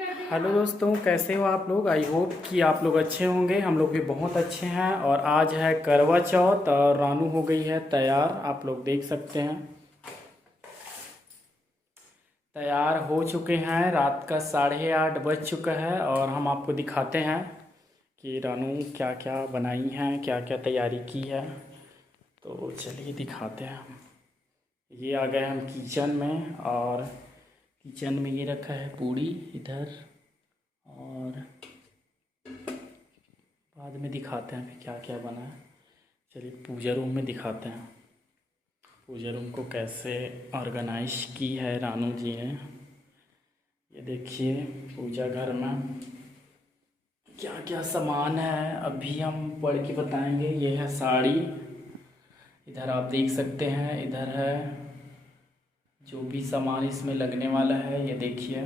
Hello दोस्तों, कैसे हो आप लोग। आई होप कि आप लोग अच्छे होंगे। हम लोग भी बहुत अच्छे हैं। और आज है करवा चौथ और रानू हो गई है तैयार। आप लोग देख सकते हैं तैयार हो चुके हैं। रात का 8:30 बज चुका है और हम आपको दिखाते हैं कि रानू क्या क्या बनाई हैं, क्या क्या तैयारी की है। तो चलिए दिखाते हैं। ये आ गए हम किचन में और किचन में ये रखा है पूड़ी इधर। और बाद में दिखाते हैं कि क्या क्या बना है। चलिए पूजा रूम में दिखाते हैं पूजा रूम को कैसे ऑर्गेनाइज की है रानू जी ने। ये देखिए पूजा घर में क्या क्या सामान है, अभी हम पढ़ के बताएंगे। ये है साड़ी, इधर आप देख सकते हैं। इधर है जो भी सामान इसमें लगने वाला है, ये देखिए।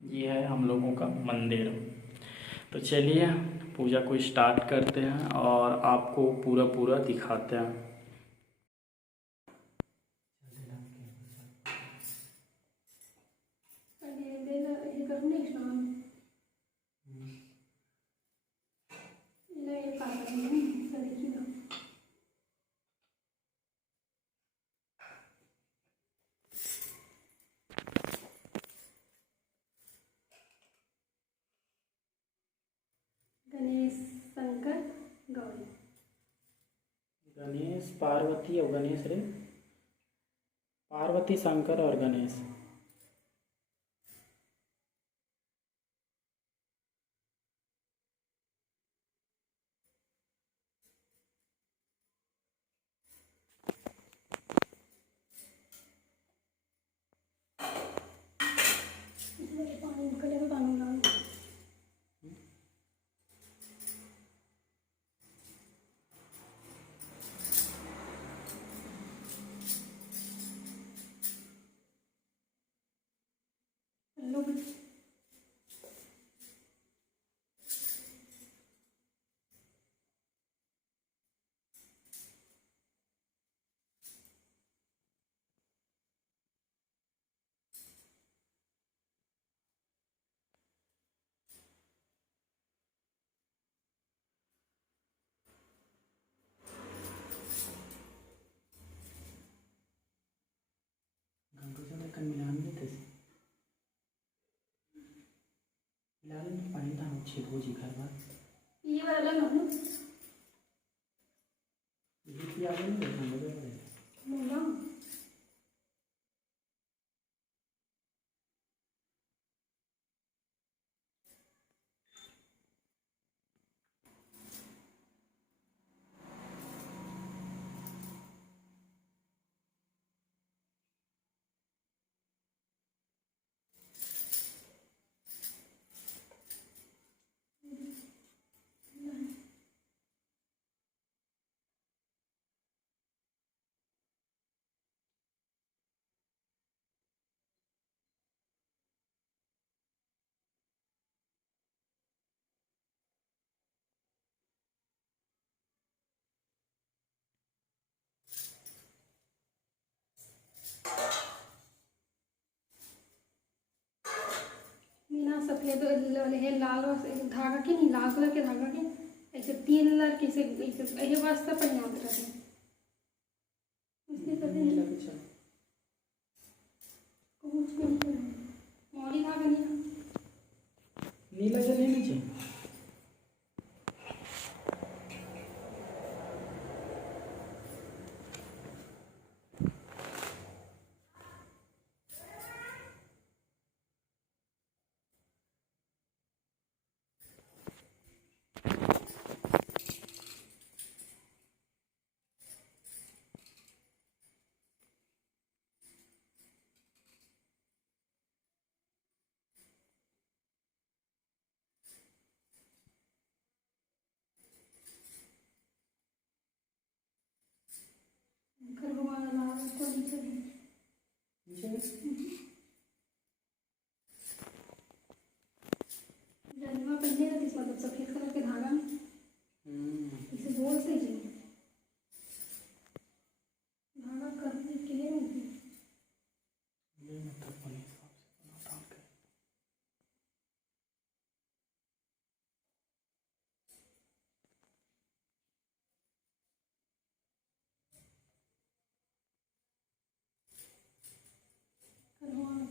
ये है हम लोगों का मंदिर। तो चलिए पूजा को स्टार्ट करते हैं और आपको पूरा पूरा दिखाते हैं। गणेश शंकर गौरी। गणेश पार्वती और गणेश रे, पार्वती शंकर और गणेश। पानी निकले तो पानी डाल। लोग ये वाला ना बोला मीना सफेद है लाल धागा के नहीं, लाल कलर के धागा के ऐसे 3 कलर के ऐसे ये वास्ता पंजाब रहते हैं इसलिए कहते हैं कुछ नहीं कर मौली धागा नहीं नीला जल नीचे। घर वाला लाल को नीचे जन्मा पहले का किस मतलब सफेद कलर के धागा में इसे गोल से ही धागा करने के लिए अपने हिसाब से बना डाल के।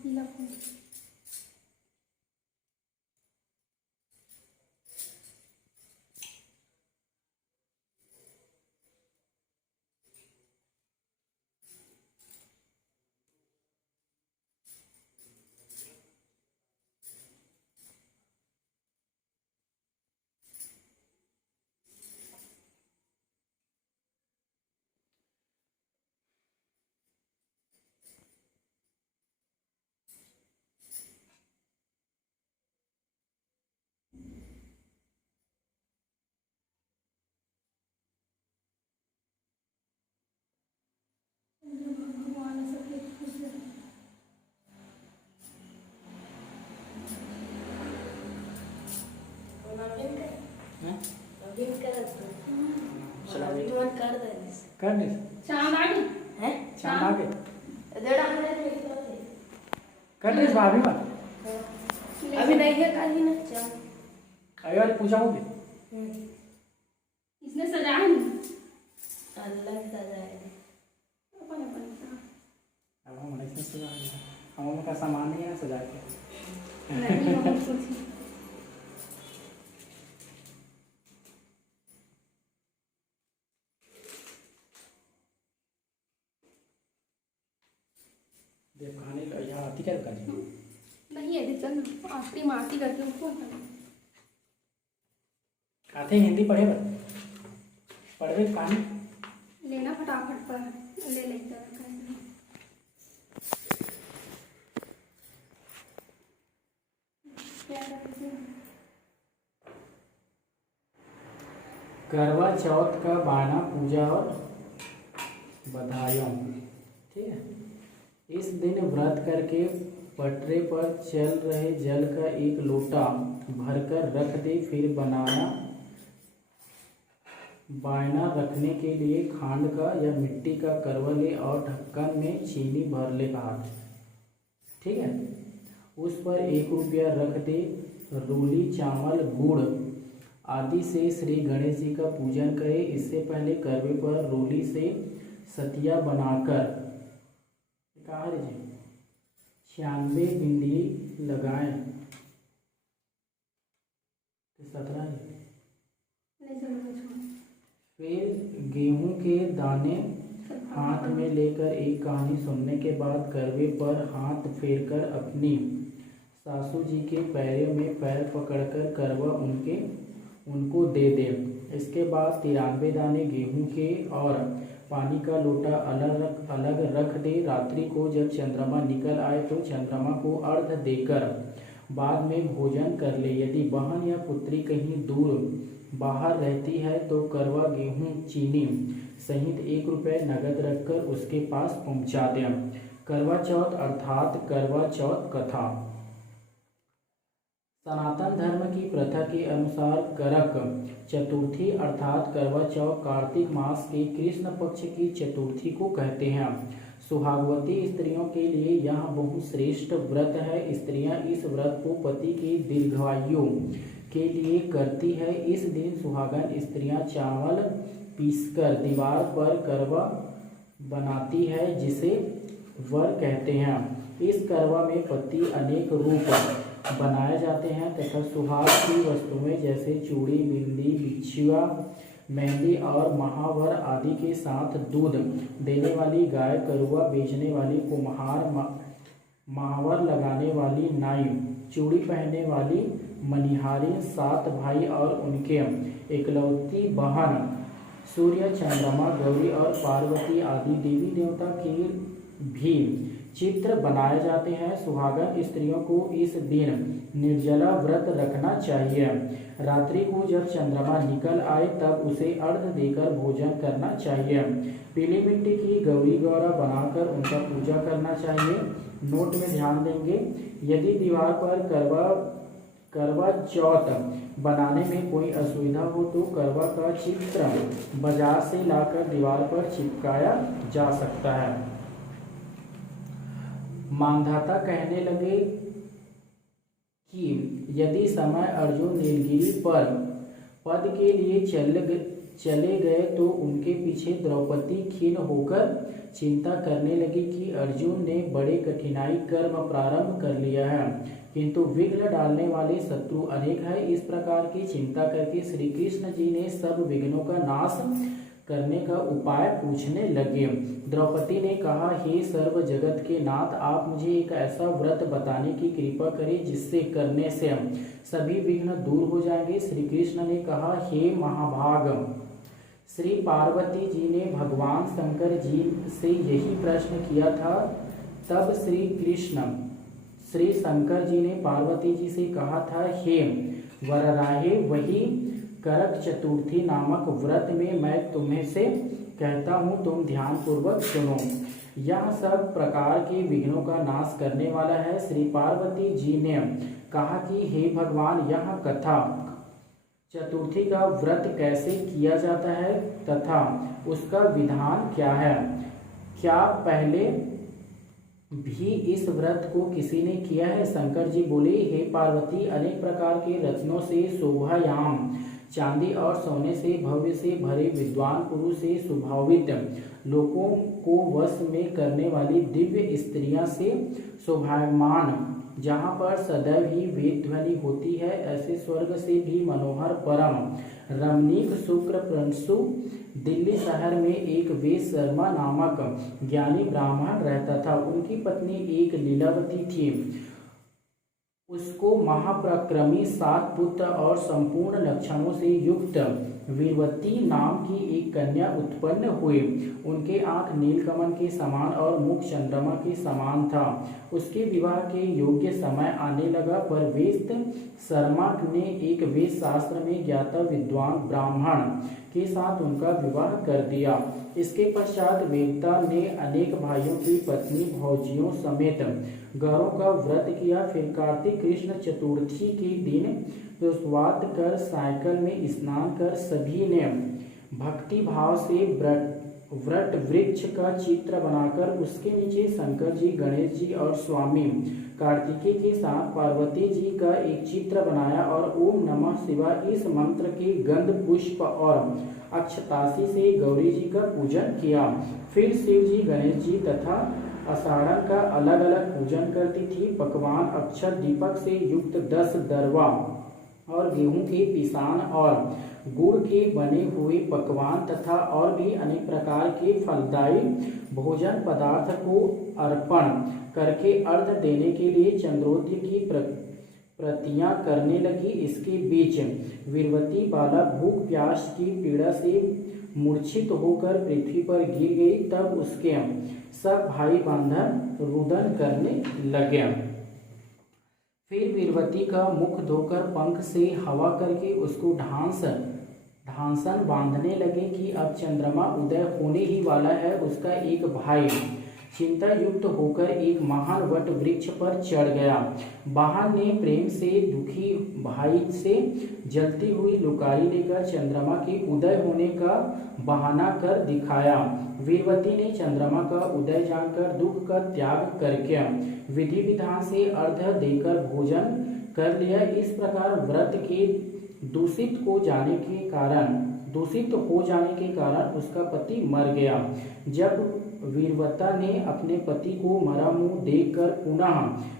पीला फूल भगवान सबके खुश रहे। हैं? चला कर कर दे। चांद आ गई चांद आ गए। दे कर दे भाभी बात। अभी नहीं है कल ही ना चल अरे वाले पूछा होगी। इसने सजाया नहीं अल्लाह सजाए अपन अपन अब हम इसमें सजा दिया। हम का सामान नहीं है ना सजा के। नहीं बहुत कुछ है। देव खाने का यहाँ आती क्या कर नहीं है चल आरती में आरती करके उसको आते हिंदी पढ़े पढ़े पानी लेना फटाफट पर ले लेते हैं करवा चौथ का बाना पूजा और बधाइयों। ठीक है, इस दिन व्रत करके पटरे पर चल रहे जल का एक लोटा भरकर रख दे। फिर बायना रखने के लिए खांड का या मिट्टी का करवा ले और ढक्कन में चीनी भर ले हाथ। ठीक है, उस पर 1 रुपया रख दे। रोली चावल गुड़ आदि से श्री गणेश जी का पूजन करे। इससे पहले करवे पर रोली से सतिया बनाकर कहा जी 96 बिंदी लगाएं। 17 फिर गेहूं के दाने हाथ में लेकर एक कहानी सुनने के बाद करवे पर हाथ फेरकर अपनी सासू जी के पैरों में पैर पकड़कर करवा उनको दे दे। इसके बाद 93 दाने गेहूं के और पानी का लोटा अलग रख दे। रात्रि को जब चंद्रमा निकल आए तो चंद्रमा को अर्घ देकर बाद में भोजन कर ले। यदि बहन या पुत्री कहीं दूर बाहर रहती है तो करवा गेहूं चीनी सहित 1 रुपये नगद रखकर उसके पास पहुंचा दें। करवा चौथ अर्थात करवा चौथ कथा। सनातन धर्म की प्रथा के अनुसार करक चतुर्थी अर्थात करवा चौथ कार्तिक मास के कृष्ण पक्ष की चतुर्थी को कहते हैं। सुहागवती स्त्रियों के लिए यह बहुत श्रेष्ठ व्रत है। स्त्रियां इस व्रत को पति की दीर्घायु के लिए करती है। इस दिन सुहागन स्त्रियां चावल पीसकर दीवार पर करवा बनाती है जिसे वर कहते हैं। इस करवा में पति अनेक रूप बनाए जाते हैं तथा सुहाग की वस्तुएं जैसे चूड़ी बिंदी बिछुआ मेहंदी और महावर आदि के साथ दूध देने वाली गाय करुआ बेचने वाली कुम्हार महावर लगाने वाली नाई चूड़ी पहनने वाली मनिहारी 7 भाई और उनके एकलौती बहन सूर्य चंद्रमा गौरी और पार्वती आदि देवी देवता के भी चित्र बनाए जाते हैं। सुहागन स्त्रियों को इस दिन निर्जला व्रत रखना चाहिए। रात्रि को जब चंद्रमा निकल आए तब उसे अर्घ देकर भोजन करना चाहिए। पीली मिट्टी की गौरी गौरा बनाकर उनका पूजा करना चाहिए। नोट में ध्यान देंगे, यदि दीवार पर करवा चौथ बनाने में कोई असुविधा हो तो करवा का चित्र बाजार से लाकर दीवार पर चिपकाया जा सकता है। मांधाता कहने लगे कि यदि समय अर्जुन नीलगिरी पर पद के लिए चले गए तो उनके पीछे द्रौपदी खीन होकर चिंता करने लगी कि अर्जुन ने बड़े कठिनाई कर्म प्रारंभ कर लिया है, किंतु विघ्न डालने वाले शत्रु अनेक है। इस प्रकार की चिंता करके श्री कृष्ण जी ने सब विघ्नों का नाश करने का उपाय पूछने लगे। द्रौपदी ने कहा, हे सर्व जगत के नाथ, आप मुझे एक ऐसा व्रत बताने की कृपा करें जिससे करने से सभी विघ्न दूर हो जाएंगे। श्री कृष्ण ने कहा, हे महाभाग, श्री पार्वती जी ने भगवान शंकर जी से यही प्रश्न किया था। तब श्री शंकर जी ने पार्वती जी से कहा था, हे वरराहे, वही करक चतुर्थी नामक व्रत में मैं तुम्हें से कहता हूँ, तुम ध्यान पूर्वक सुनो। यह सब प्रकार के विघ्नों का नाश करने वाला है। श्री पार्वती जी ने कहा कि हे भगवान, यह कथा चतुर्थी का व्रत कैसे किया जाता है तथा उसका विधान क्या है? क्या पहले भी इस व्रत को किसी ने किया है? शंकर जी बोले, हे पार्वती, अनेक प्रकार के रत्नों से शोभायाम, चांदी और सोने से भव्य से भरे विद्वान पुरुष से सुभावित, लोगों को वश में करने वाली दिव्य स्त्रियां से शोभायमान, जहाँ पर सदैव ही वेद ध्वनि होती है, ऐसे स्वर्ग से भी मनोहर परम रमणीक शुक्र प्रंशु दिल्ली शहर में एक वेद शर्मा नामक ज्ञानी ब्राह्मण रहता था। उनकी पत्नी एक लीलावती थी। उसको महापराक्रमी 7 पुत्र और संपूर्ण लक्षणों से युक्त वीरवती नाम की एक कन्या उत्पन्न हुई। उनके आंख नीलकमल के समान और मुख चंद्रमा के समान था। उसके विवाह के योग्य समय आने लगा, पर वेद शर्मा ने एक वेद शास्त्र में ज्ञाता विद्वान ब्राह्मण के साथ उनका विवाह कर दिया। इसके पश्चात वेदता ने अनेक भाइयों की पत्नी भौजियों समेत गौरों का व्रत किया। फिर कार्तिक कृष्ण चतुर्थी के दिन सुस्वात कर सायकल में स्नान कर सभी ने भक्ति भाव से व्रत वृक्ष का चित्र बनाकर उसके नीचे शंकर जी, गणेश जी और स्वामी कार्तिकेय के साथ पार्वती जी का एक चित्र बनाया और ओम नमः शिवाय इस मंत्र के गंध पुष्प और अक्षतासी से गौरी जी का पूजन किया। फिर शिव जी, गणेश जी तथा आषाढ़न का अलग अलग पूजन करती थी। पकवान अक्षर दीपक से युक्त 10 दरवा और गेहूं के पिसान और गुड़ के बने हुए पकवान तथा और भी अनेक प्रकार के फलदायी भोजन पदार्थ को अर्पण करके अर्घ देने के लिए चंद्रोदय की प्रतियां करने लगी। इसके बीच वीरवती बाला भूख प्यास की पीड़ा से मूर्छित होकर पृथ्वी पर गिर गई। तब उसके सब भाई बंधन रुदन करने लगे। फिर वीरवती का मुख धोकर पंख से हवा करके उसको ढांसन बांधने लगे कि अब चंद्रमा उदय होने ही वाला है। उसका एक भाई चिंता युक्त होकर एक महान वट वृक्ष पर चढ़ गया। वाहन ने प्रेम से दुखी भाई से जलती हुई लुकारी लेकर चंद्रमा के उदय होने का बहाना कर दिखाया। वीरवती ने चंद्रमा का उदय जानकर दुख का त्याग करके विधि विधान से अर्घ्य देकर भोजन कर लिया। इस प्रकार व्रत के दूषित हो जाने के कारण उसका पति मर गया। जब वीरवता ने अपने पति को मरा मुंह देखकर पुनः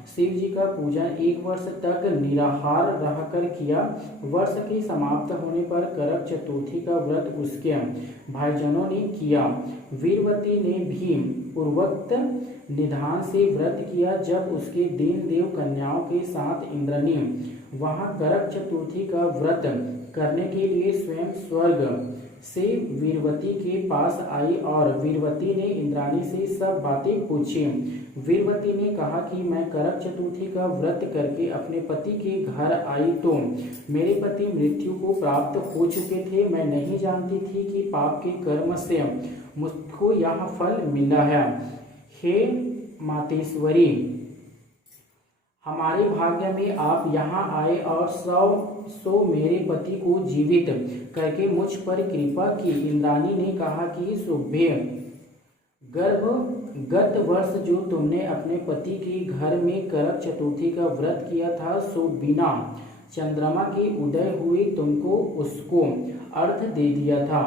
शिव जी का पूजन 1 वर्ष तक निराहार रहकर किया। वर्ष के समाप्त होने पर करक चतुर्थी का व्रत उसके भाईजनों ने किया। वीरवती ने भी पूर्वोक्त निधान से व्रत किया। जब उसके दीन देव कन्याओं के साथ इंद्रनी वहां करक चतुर्थी का व्रत करने के लिए स्वयं स्वर्ग से वीरवती के पास आई और वीरवती ने इंद्राणी से सब बातें पूछी। वीरवती ने कहा कि मैं करक चतुर्थी का व्रत करके अपने पति के घर आई तो मेरे पति मृत्यु को प्राप्त हो चुके थे। मैं नहीं जानती थी कि पाप के कर्म से मुझको यह फल मिला है। हे मातेश्वरी, हमारे भाग्य में आप यहाँ आए और सौ मेरे पति को जीवित करके मुझ पर कृपा की। इंद्राणी ने कहा कि शुभ्य गर्भ गत वर्ष जो तुमने अपने पति के घर में करक चतुर्थी का व्रत किया था, सो बिना चंद्रमा के उदय हुए तुमको उसको अर्घ दे दिया था।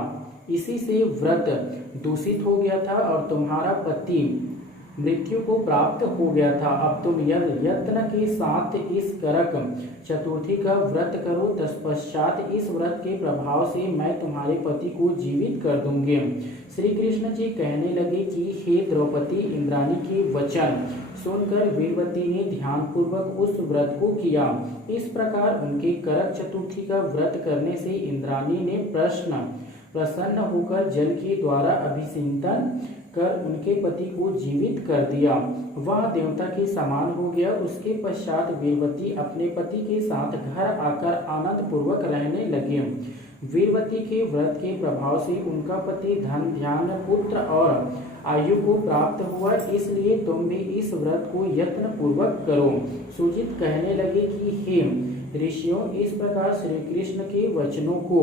इसी से व्रत दूषित हो गया था और तुम्हारा पति मृत्यु को प्राप्त हो गया था। अब तुम यत्न के साथ इस करक चतुर्थी का व्रत करो, तत्पश्चात इस व्रत के प्रभाव से मैं तुम्हारे पति को जीवित कर दूंगे। श्री कृष्ण जी कहने लगे कि हे द्रौपदी, इंद्राणी के वचन सुनकर वीरवती ने ध्यानपूर्वक उस व्रत को किया। इस प्रकार उनके करक चतुर्थी का व्रत करने से इंद्राणी ने प्रसन्न होकर जल के द्वारा अभिषेचन कर उनके पति को जीवित कर दिया। वह देवता के समान हो गया। उसके पश्चात वीरवती अपने पति के साथ घर आकर आनंद पूर्वक रहने लगे। वीरवती के व्रत के प्रभाव से उनका पति धन, ध्यान, पुत्र और आयु को प्राप्त हुआ। इसलिए तुम भी इस व्रत को यत्न पूर्वक करो। सुजित कहने लगे कि हे ऋषियों, इस प्रकार श्री कृष्ण के वचनों को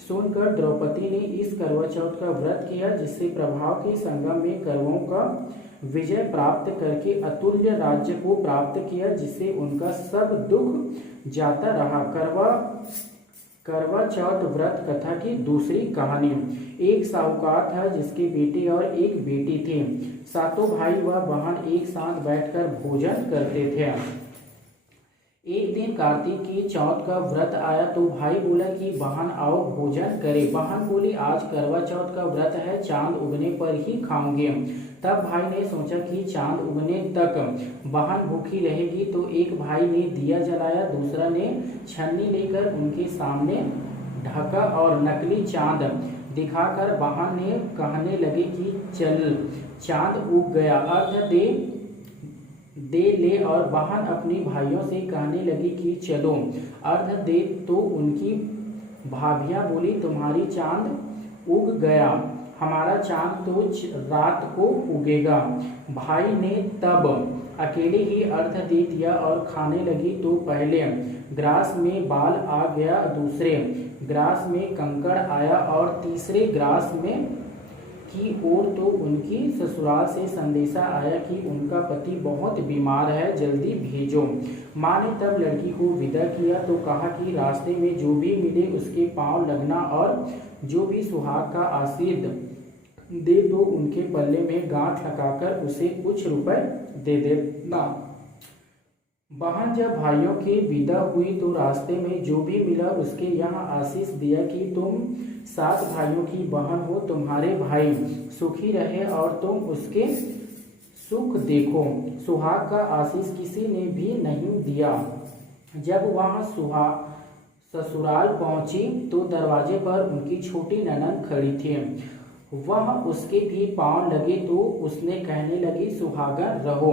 सुनकर द्रौपदी ने इस करवा चौथ का व्रत किया, जिससे प्रभाव के संगम में कौरवों का विजय प्राप्त करके अतुल्य राज्य को प्राप्त किया, जिससे उनका सब दुख जाता रहा। करवा चौथ व्रत कथा की दूसरी कहानी। एक साहूकार था जिसके बेटे और एक बेटी थे। सातों भाई व बहन एक साथ बैठकर भोजन करते थे। एक दिन कार्तिक की चौथ का व्रत आया तो भाई बोला कि बहन आओ भोजन करें। बहन बोली आज करवा चौथ का व्रत है, चांद उगने पर ही खाऊंगे। तब भाई ने सोचा कि चांद उगने तक बहन भूखी रहेगी, तो एक भाई ने दिया जलाया, दूसरा ने छन्नी लेकर उनके सामने ढका और नकली चांद दिखाकर बहन ने कहने लगे कि चल चांद उग गया, अर्घ दे ले। और बहन अपनी भाइयों से कहने लगी कि चलो अर्घ दे। तो उनकी भाभियां बोली तुम्हारी चांद उग गया, हमारा चांद तो रात को उगेगा। भाई ने तब अकेले ही अर्घ दे दिया और खाने लगी तो पहले ग्रास में बाल आ गया, दूसरे ग्रास में कंकड़ आया और तीसरे ग्रास में की ओर तो उनकी ससुराल से संदेशा आया कि उनका पति बहुत बीमार है, जल्दी भेजो। माँ ने तब लड़की को विदा किया तो कहा कि रास्ते में जो भी मिले उसके पांव लगना और जो भी सुहाग का आशीर्वाद दे तो उनके पल्ले में गांठ लगाकर उसे कुछ रुपए दे देना। बहन जब भाइयों की विदा हुई तो रास्ते में जो भी मिला उसके यहाँ आशीष दिया कि तुम 7 भाइयों की बहन हो, तुम्हारे भाई सुखी रहे और तुम उसके सुख देखो। सुहाग का आशीष किसी ने भी नहीं दिया। जब वह ससुराल पहुंची तो दरवाजे पर उनकी छोटी ननद खड़ी थी। वह उसके भी पांव लगे तो उसने कहने लगी सुहागन रहो,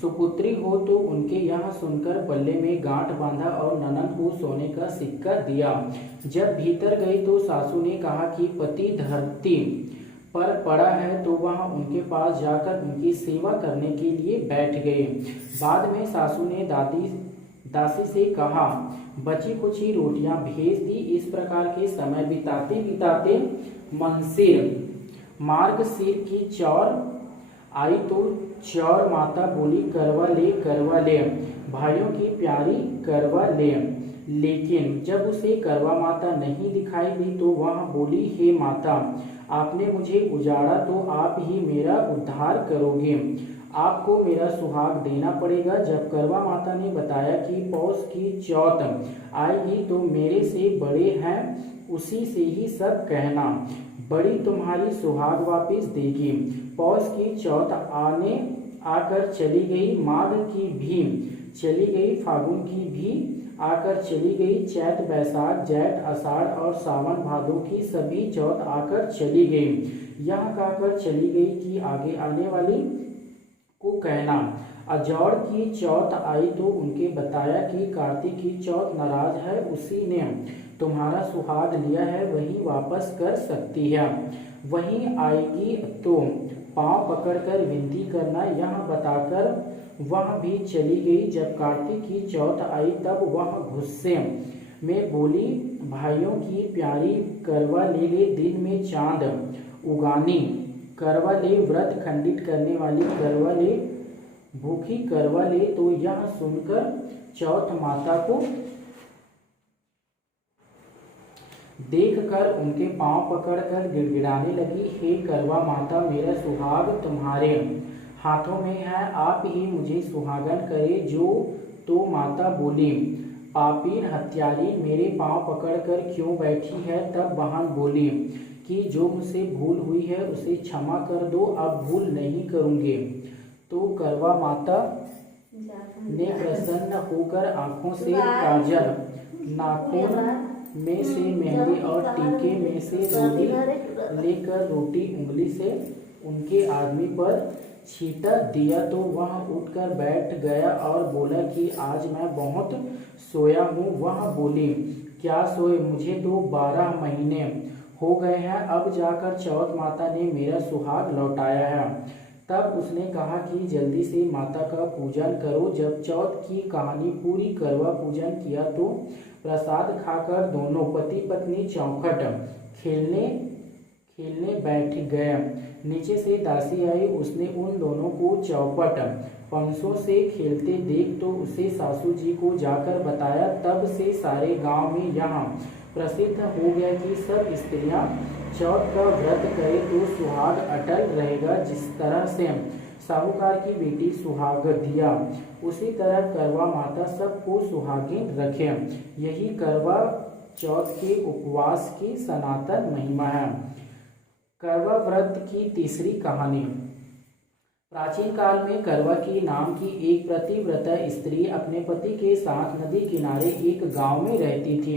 सुपुत्री हो। तो उनके यहाँ सुनकर पल्ले में गांठ बांधा और ननद को सोने का सिक्का दिया। जब भीतर गई तो सासू ने कहा कि पति धरती पर पड़ा है, तो वह उनके पास जाकर उनकी सेवा करने के लिए बैठ गए। बाद में सासू ने दासी से कहा बची कुछ ही रोटियां भेज दी। इस प्रकार के समय बिताते बिताते मनसिर मार्गशीर की चौर आई तो चौर माता बोली करवा ले भाइयों की प्यारी करवा ले। लेकिन जब उसे करवा माता नहीं दिखाई दी तो वह बोली हे माता, आपने मुझे उजाड़ा तो आप ही मेरा उद्धार करोगे, आपको मेरा सुहाग देना पड़ेगा। जब करवा माता ने बताया कि पौष की चौथ आएगी तो मेरे से बड़े हैं उसी से ही सब कहना, बड़ी तुम्हारी सुहाग वापिस देगी। पौष की चौथ आकर चली गई, माघ की भी चली गई, फागुन की भी आकर चली गई, चैत बैसाख जैठ आषाढ़ और सावन भादों की सभी चौथ आकर चली गई। यहाँ कहकर चली गई कि आगे आने वाली को कहना। अजौड़ की चौथ आई तो उनके बताया कि कार्तिक की चौथ नाराज है, उसी ने तुम्हारा सुहाग लिया है, वही वापस कर सकती है, वही आएगी तो पांव पकड़कर विनती करना। यह बताकर वह भी चली गई। जब कार्तिक की चौथ आई तब वह गुस्से में बोली भाइयों की प्यारी करवा ले, दिन में चांद उगानी करवा ले, व्रत खंडित करने वाली करवा ले, भूखी करवा ले। तो यह सुनकर चौथ माता को देखकर उनके पांव पकड़कर गिड़गिड़ाने लगी, हे करवा माता, मेरा सुहाग तुम्हारे हाथों में है, आप ही मुझे सुहागन करे। जो तो माता बोली, पापीन हत्यारी, मेरे पांव पकड़कर क्यों बैठी है। तब बहन बोली कि जो मुझसे भूल हुई है उसे क्षमा कर दो, अब भूल नहीं करूँगे। तो करवा माता ने प्रसन्न होकर आंखों से काजल, नाखून में से मेहंदी और टीके में से रोटी लेकर रोटी उंगली से उनके आदमी पर छींटा दिया। तो वह उठकर बैठ गया और बोला कि आज मैं बहुत सोया हूँ। वह बोली, क्या सोए, मुझे तो 12 महीने हो गए हैं, अब जाकर चौथ माता ने मेरा सुहाग लौटाया है। तब उसने कहा कि जल्दी से माता का पूजन करो। जब चौथ की कहानी पूरी करवा पूजन किया तो प्रसाद खाकर दोनों पति पत्नी चौखट खेलने बैठ गए। नीचे से दासी आई, उसने उन दोनों को चौपट पंसों से खेलते देख तो उसे सासू जी को जाकर बताया। तब से सारे गांव में यहाँ प्रसिद्ध हो गया कि सब स्त्रियां चौथ का व्रत करे तो सुहाग अटल रहेगा। जिस तरह से साहूकार की बेटी सुहाग दिया, उसी तरह करवा माता सबको सुहागिन रखे। यही करवा चौथ के उपवास की सनातन महिमा है। करवा व्रत की तीसरी कहानी। प्राचीन काल में करवा की नाम की एक पतिव्रता स्त्री अपने पति के साथ नदी किनारे एक गांव में रहती थी।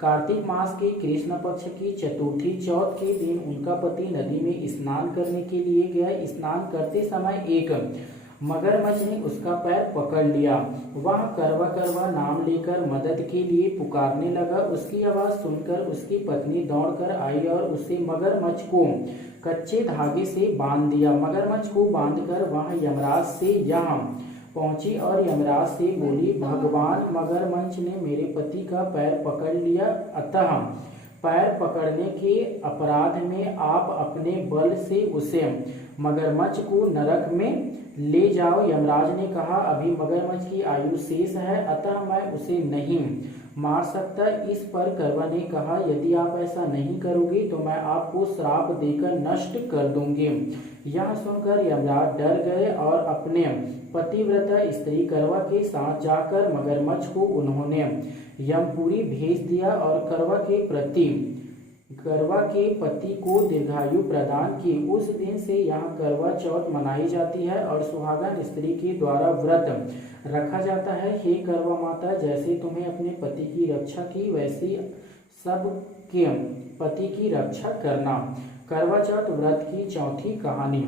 कार्तिक मास के कृष्ण पक्ष की चतुर्थी चौथ के दिन उनका पति नदी में स्नान करने के लिए गया। स्नान करते समय एक मगरमच्छ ने उसका पैर पकड़ लिया। वह करवा करवा नाम लेकर मदद के लिए पुकारने लगा। उसकी आवाज सुनकर उसकी पत्नी दौड़कर आई और उसे मगरमच्छ को कच्चे धागे से बांध दिया। मगरमच्छ को बांधकर वह यमराज से यहाँ पहुंची और यमराज से बोली, भगवान, मगरमच्छ ने मेरे पति का पैर पकड़ लिया, अतः पैर पकड़ने के अपराध में आप अपने बल से उसे मगरमच्छ को नरक में ले जाओ। यमराज ने कहा, अभी मगरमच्छ की आयु शेष है, अतः मैं उसे नहीं मार सकता। इस पर करवा ने कहा, यदि आप ऐसा नहीं करोगे तो मैं आपको श्राप देकर नष्ट कर दूंगी। यह सुनकर यमराज डर गए और अपने पतिव्रता स्त्री करवा के साथ जाकर मगरमच्छ को उन्होंने यमपुरी भेज दिया और करवा के पति को दीर्घायु प्रदान की। उस दिन से यहाँ करवा चौथ मनाई जाती है और सुहागन स्त्री के द्वारा व्रत रखा जाता है। हे करवा माता, जैसे तुम्हें अपने पति की रक्षा की, वैसी सब के पति की रक्षा करना। करवा चौथ व्रत की चौथी कहानी।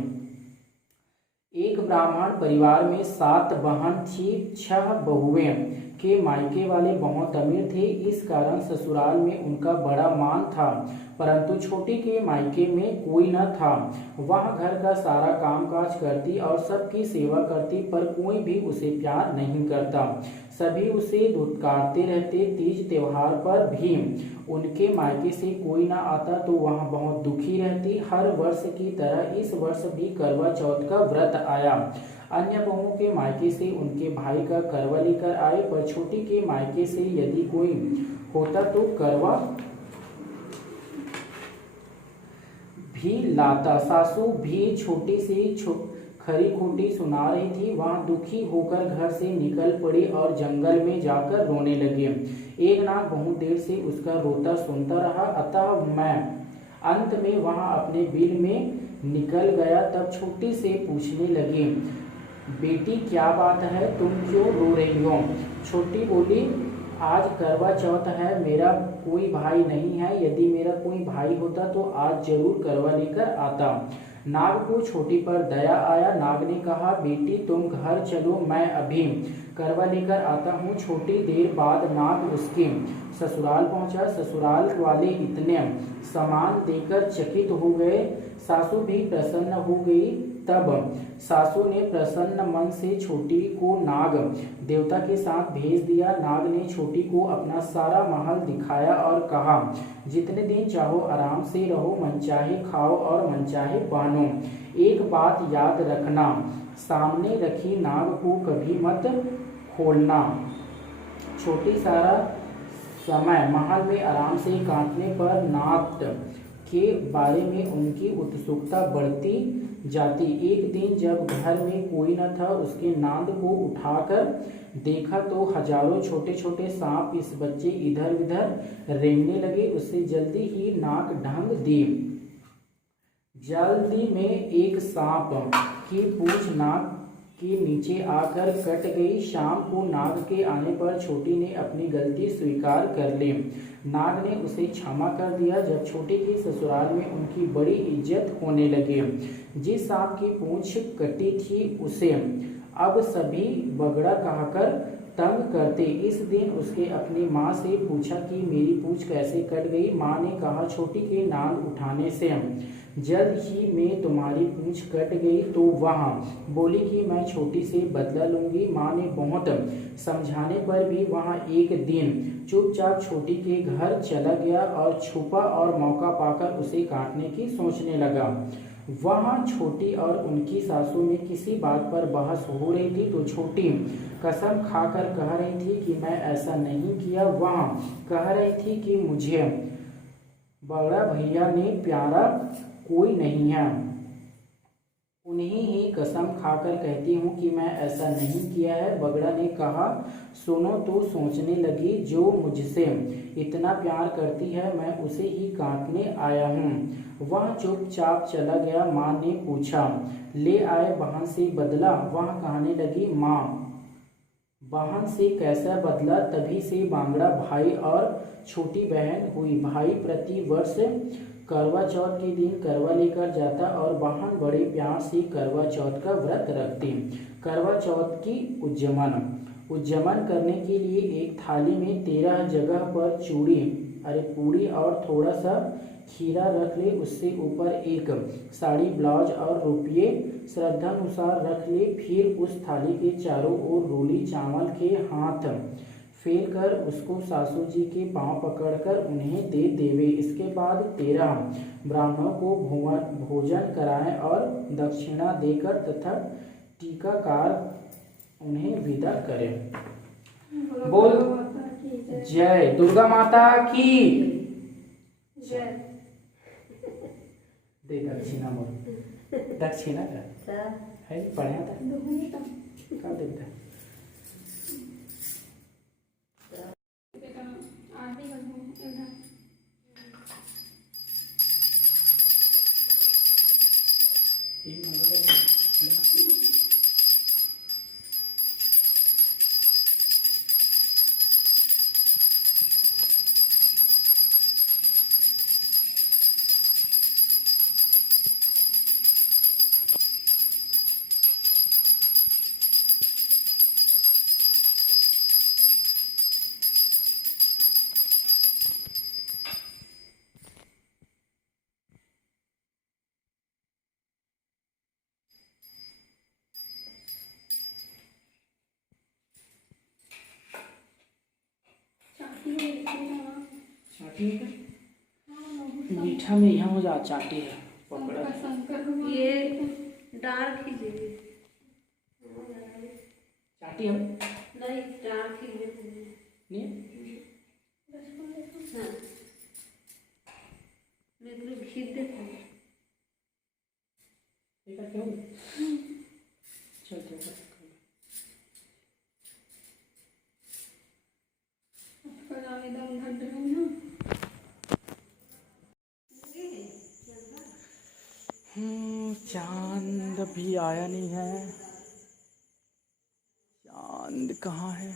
एक ब्राह्मण परिवार में 7 बहन थी। 6 बहुएं के मायके वाले बहुत अमीर थे, इस कारण ससुराल में उनका बड़ा मान था, परंतु छोटी के मायके में कोई न था। वह घर का सारा कामकाज करती और सबकी सेवा करती, पर कोई भी उसे प्यार नहीं करता। सभी उसे धुतकारते रहते। तीज त्योहार पर भी उनके मायके से कोई न आता तो वह बहुत दुखी रहती। हर वर्ष की तरह इस वर्ष भी करवा चौथ का व्रत आया। अन्य बहुओं के मायके से उनके भाई का करवा लेकर आए, पर छोटी के मायके से यदि कोई होता तो करवा भी लाता। सासू भी छोटी सी खरी खोटी सुना रही थी। वह दुखी होकर घर से निकल पड़ी और जंगल में जाकर रोने लगी। एक नाग बहुत देर से उसका रोता सुनता रहा, अतः मैं अंत में वहां अपने बिल में निकल गया। तब छोटी से पूछने लगी, बेटी क्या बात है, तुम क्यों रो रही हो? छोटी बोली, आज करवा चौथ है, मेरा कोई भाई नहीं है। यदि मेरा कोई भाई होता तो आज जरूर करवा लेकर आता। नाग को छोटी पर दया आया। नाग ने कहा, बेटी तुम घर चलो, मैं अभी करवा लेकर आता हूँ। छोटी देर बाद नाग उसके ससुराल पहुंचा। ससुराल वाले इतने सामान देकर चकित हो गए। सासू भी प्रसन्न हो गई। तब सासू ने प्रसन्न मन से छोटी को नाग देवता के साथ भेज दिया। नाग ने छोटी को अपना सारा महल दिखाया और कहा, जितने दिन चाहो आराम से रहो, मनचाहे खाओ और मनचाहे पहनो। एक बात याद रखना, सामने रखी नाग को कभी मत खोलना। छोटी सारा समय महल में आराम से काटने पर नाग के बारे में उनकी उत्सुकता बढ़ती जाती। एक दिन जब घर में कोई न था, उसके नांद को उठाकर देखा तो हजारों छोटे छोटे सांप इस बच्चे इधर उधर रेंगने लगे। उससे जल्दी ही नाक ढंग दी। जल्दी में एक सांप की पूंछ नाक के नीचे आकर कट गई। शाम को नाग के आने पर छोटी ने अपनी गलती स्वीकार कर ली। नाग ने उसे क्षमा कर दिया। जब छोटी के ससुराल में उनकी बड़ी इज्जत होने लगी। जिस सांप की पूंछ कटी थी उसे अब सभी बगड़ा कहकर तंग करते। इस दिन उसके अपनी माँ से पूछा कि मेरी पूंछ कैसे कट गई। माँ ने कहा, छोटी के नाक उठाने से जल्द ही में तुम्हारी पूंछ कट गई। तो वहाँ बोली कि मैं छोटी से बदला लूंगी। माँ ने बहुत समझाने पर भी वहाँ एक दिन चुपचाप छोटी के घर चला गया और छुपा और मौका पाकर उसे काटने की सोचने लगा। वहाँ छोटी और उनकी सासू में किसी बात पर बहस हो रही थी तो छोटी कसम खाकर कह रही थी कि मैं ऐसा नहीं किया। वहाँ कह रही थी कि मुझे बड़ा भैया ने प्यारा कोई नहीं है। उन्हीं ही कसम खाकर कहती हूँ कि मैं ऐसा नहीं किया है। बगड़ा ने कहा, सुनो तो सोचने लगी, जो मुझसे इतना प्यार करती है मैं उसे ही काटने आया हूँ। वह चुपचाप चला गया। माँ ने पूछा, ले आए बहन से बदला। वह कहने लगी, माँ बहन से कैसा बदला। तभी से बांगड़ा भाई और छोटी बहन हुई। भाई प्रति वर्ष करवा चौथ के दिन करवा लेकर जाता और बहन बड़े प्यार से करवा चौथ का व्रत रखती। करवा चौथ की उज्जमन करने के लिए एक थाली में 13 जगह पर पूरी और थोड़ा सा खीरा रख ले। उससे ऊपर एक साड़ी, ब्लाउज और रुपये श्रद्धानुसार रख ले। फिर उस थाली के चारों ओर रोली चावल के हाथ फेर कर उसको सासू जी के पांव पकड़कर उन्हें दे देवे। इसके बाद 13 ब्राह्मणों को भोजन कराएं और दक्षिणा देकर तथा टीकाकार उन्हें विदा करें। बोल जय दुर्गा माता की जय। दे दक्षिणा बोल। दक्षिणा का है पढ़ा था का देता चाटी है मीठा में यहाँ मुझे चाटी है पकड़ा। ये डार्क ही दे चाटी है नहीं, डार्क ही दे नहीं हाँ मैं तो घी देता देखा क्यों चल चल चांद भी आया नहीं है। चांद कहाँ है?